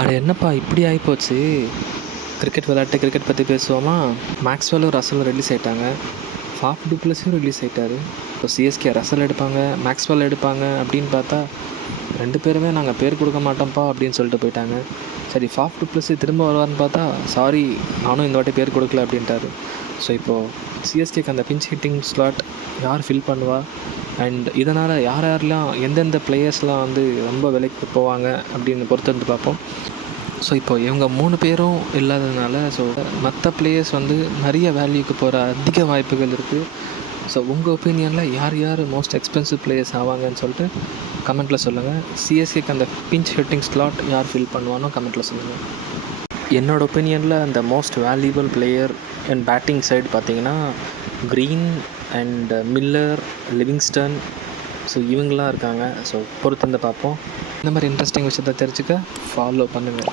அட என்னப்பா இப்படி ஆகிப்போச்சு. கிரிக்கெட் பற்றி பேசுவோமா? மேக்ஸ்வெல்லும் ரசலும் ரிலீஸ் ஆகிட்டாங்க. ஃபாஃப் டுப்ளஸும் ரிலீஸ் ஆகிட்டாரு. இப்போ சிஎஸ்கே ரசல் எடுப்பாங்க, மேக்ஸ்வெல் எடுப்பாங்க அப்படின்னு பார்த்தா 2 பேருமே நாங்கள் பேர் கொடுக்க மாட்டோம்ப்பா அப்படின்னு சொல்லிட்டு போயிட்டாங்க. சரி, ஃபாஃப் டுப்ளஸி திரும்ப வருவார்னு பார்த்தா, சாரி நானும் இந்த வாட்டி பேர் கொடுக்கல அப்படின்ட்டாரு. ஸோ இப்போது சிஎஸ்கேக்கு அந்த பிஞ்ச் ஹிட்டிங் ஸ்லாட் யார் ஃபில் பண்ணுவா, அண்ட் இதனால் யார் யாரெல்லாம் எந்தெந்த பிளேயர்ஸ்லாம் வந்து ரொம்ப விலைக்கு போவாங்க அப்படின்னு பொறுத்து வந்து பார்ப்போம். ஸோ இப்போ இவங்க 3 பேரும் இல்லாததுனால ஸோ மற்ற பிளேயர்ஸ் வந்து நிறைய வேல்யூக்கு போகிற அதிக வாய்ப்புகள் இருக்குது. ஸோ உங்கள் ஒப்பீனியனில் யார் யார் மோஸ்ட் எக்ஸ்பென்சிவ் பிளேயர்ஸ் ஆவாங்கன்னு சொல்லிட்டு கமெண்ட்டில் சொல்லுங்கள். சிஎஸ்கேக்கு அந்த பிஞ்ச் ஹிட்டிங் ஸ்லாட் யார் ஃபில் பண்ணுவானோ கமெண்ட்டில் சொல்லுங்கள். என்னோடய ஒப்பீனியனில் அந்த most valuable player and batting side பார்த்தீங்கன்னா Green and Miller, Livingston, so இவங்களாம் இருக்காங்க. ஸோ பொறுத்து வந்து பார்ப்போம். இந்த மாதிரி இன்ட்ரெஸ்டிங் விஷயத்தை தெரிஞ்சுக்க ஃபாலோ பண்ணுங்கள்.